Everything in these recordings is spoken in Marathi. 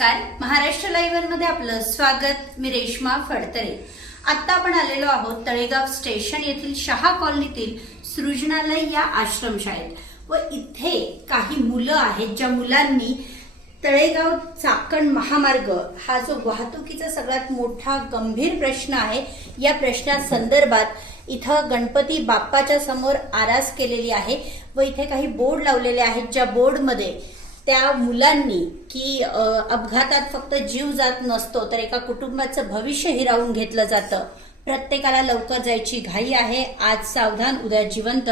लाईव्हमध्ये आपलं स्वागत. मी रेश्मा फडतरे. आता आपण आलेलो आहोत तळेगाव स्टेशन येथील शहा कॉलनीतील सृजनालय या आश्रमशाळेत व इथे काही मुलं आहेत ज्या मुलांनी तळेगाव चाकण महामार्ग हा जो वाहतुकीचा सगळ्यात मोठा गंभीर प्रश्न आहे या प्रश्नासंदर्भात इथं गणपती बाप्पाच्या समोर आरास केलेली आहे व इथे काही बोर्ड लावलेले आहेत ज्या बोर्डमध्ये त्या मुलांनी की अपघातात फक्त जीव जात नसतो तर एका कुटुंबाचं भविष्य हिरावून घेतलं जातं. प्रत्येकाला लवकर जायची घाई आहे. आज सावधान उद्या जिवंत.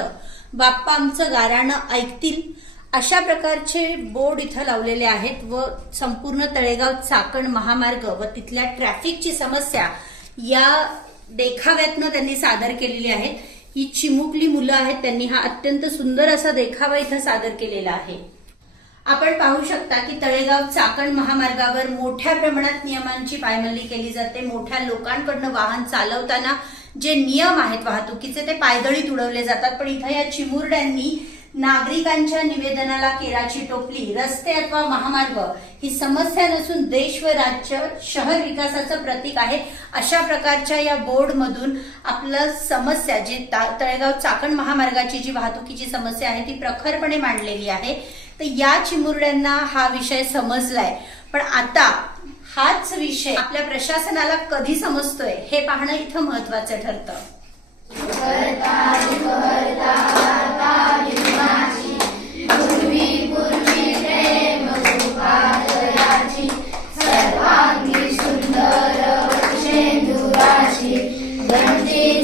बाप्पा आमचं गाराणं ऐकतील. अशा प्रकारचे बोर्ड इथं लावलेले आहेत व संपूर्ण तळेगाव चाकण महामार्ग व तिथल्या ट्रॅफिकची समस्या या देखाव्यातनं त्यांनी सादर केलेली आहे. ही चिमुकली मुलं आहेत. त्यांनी हा अत्यंत सुंदर असा देखावा इथं सादर केलेला आहे. आपण पाहू शकता की तळेगाव चाकण महामार्गावर मोठ्या प्रमाणात नियमांची पायमल्ली केली जाते. मोठ्या लोकांकडनं वाहन चालवताना जे नियम आहेत वाहतुकीचे ते पायदळी तुडवले जातात. पण इथं या चिमुरड्यांनी नागरिकांच्या निवेदनाला केराची टोपली रस्ते अथवा महामार्ग ही समस्या नसून देश व राज्य शहर विकासाचं प्रतीक आहे. अशा प्रकारच्या या बोर्डमधून आपलं समस्या जी ता- तळेगाव चाकण महामार्गाची जी वाहतुकीची समस्या आहे ती प्रखरपणे मांडलेली आहे. तर या चिमुरड्यांना हा विषय समजलाय. पण आता हाच विषय आपल्या प्रशासनाला कधी समजतोय हे पाहणं इथं महत्वाचं ठरतं. घंटी